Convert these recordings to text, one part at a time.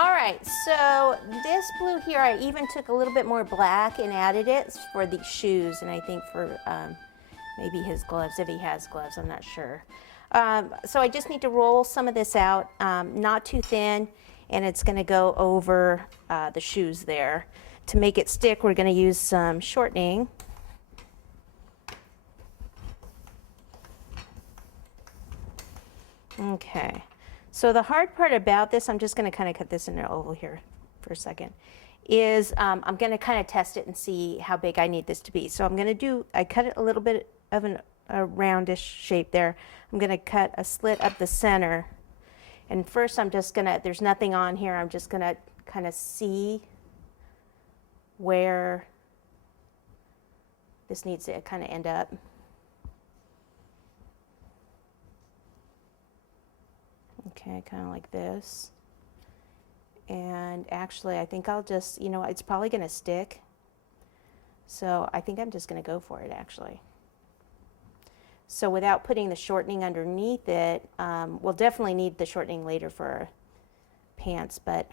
All right, so this blue here, I even took a little bit more black and added it for the shoes, and I think for maybe his gloves, if he has gloves, I'm not sure. So I just need to roll some of this out, not too thin, and it's going to go over the shoes there. To make it stick, we're going to use some shortening. Okay. So the hard part about this, I'm just going to kind of cut this in an oval here for a second, is I'm going to kind of test it and see how big I need this to be. So I'm going to do, I cut it a little bit of a roundish shape there. I'm going to cut a slit up the center. And first I'm just going to, there's nothing on here, I'm just going to kind of see where this needs to kind of end up. Okay, kind of like this. And actually, I think I'll just, you know, it's probably going to stick. So I think I'm just going to go for it, actually. So without putting the shortening underneath it, we'll definitely need the shortening later for our pants, but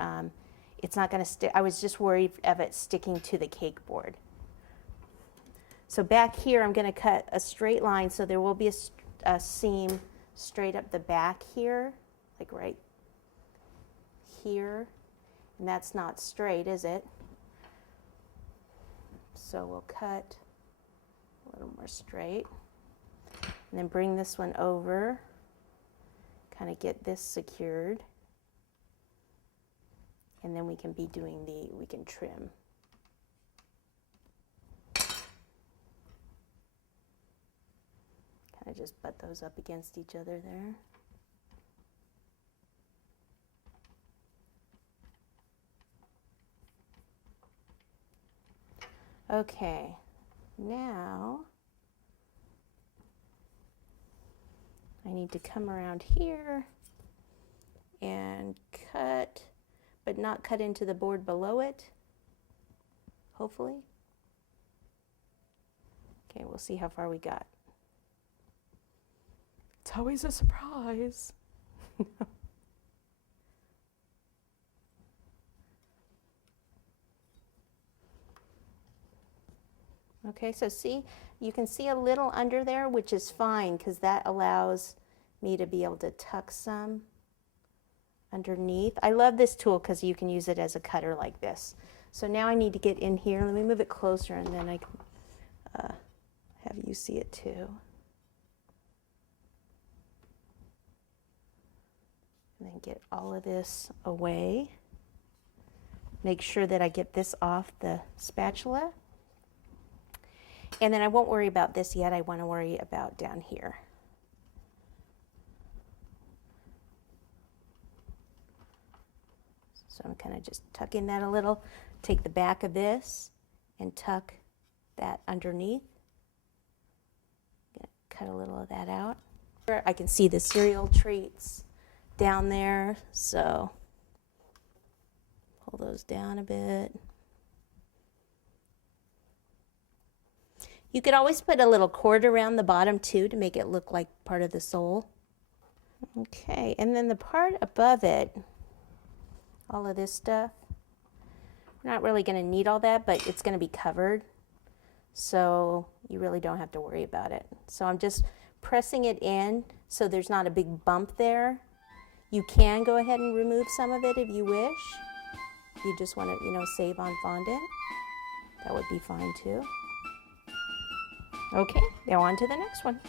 it's not going to stick. I was just worried of it sticking to the cake board. So back here, I'm going to cut a straight line, so there will be a seam straight up the back here. Like right here, and that's not straight, is it? So we'll cut a little more straight, and then bring this one over, kind of get this secured, and then we can be doing we can trim. Kind of just butt those up against each other there. Okay, now I need to come around here and cut, but not cut into the board below it, hopefully. Okay, we'll see how far we got. It's always a surprise. Okay, so see, you can see a little under there, which is fine because that allows me to be able to tuck some underneath. I love this tool because you can use it as a cutter like this. So now I need to get in here. Let me move it closer and then I can have you see it too. And then get all of this away. Make sure that I get this off the spatula. And then I won't worry about this yet. I want to worry about down here. So I'm kind of just tucking that a little. Take the back of this and tuck that underneath. Cut a little of that out. I can see the cereal treats down there, so pull those down a bit. You could always put a little cord around the bottom too to make it look like part of the sole. Okay, and then the part above it, all of this stuff, we're not really going to need all that, but it's going to be covered, so you really don't have to worry about it. So I'm just pressing it in so there's not a big bump there. You can go ahead and remove some of it if you wish. If you just want to, you know, save on fondant, that would be fine too. Okay, now on to the next one.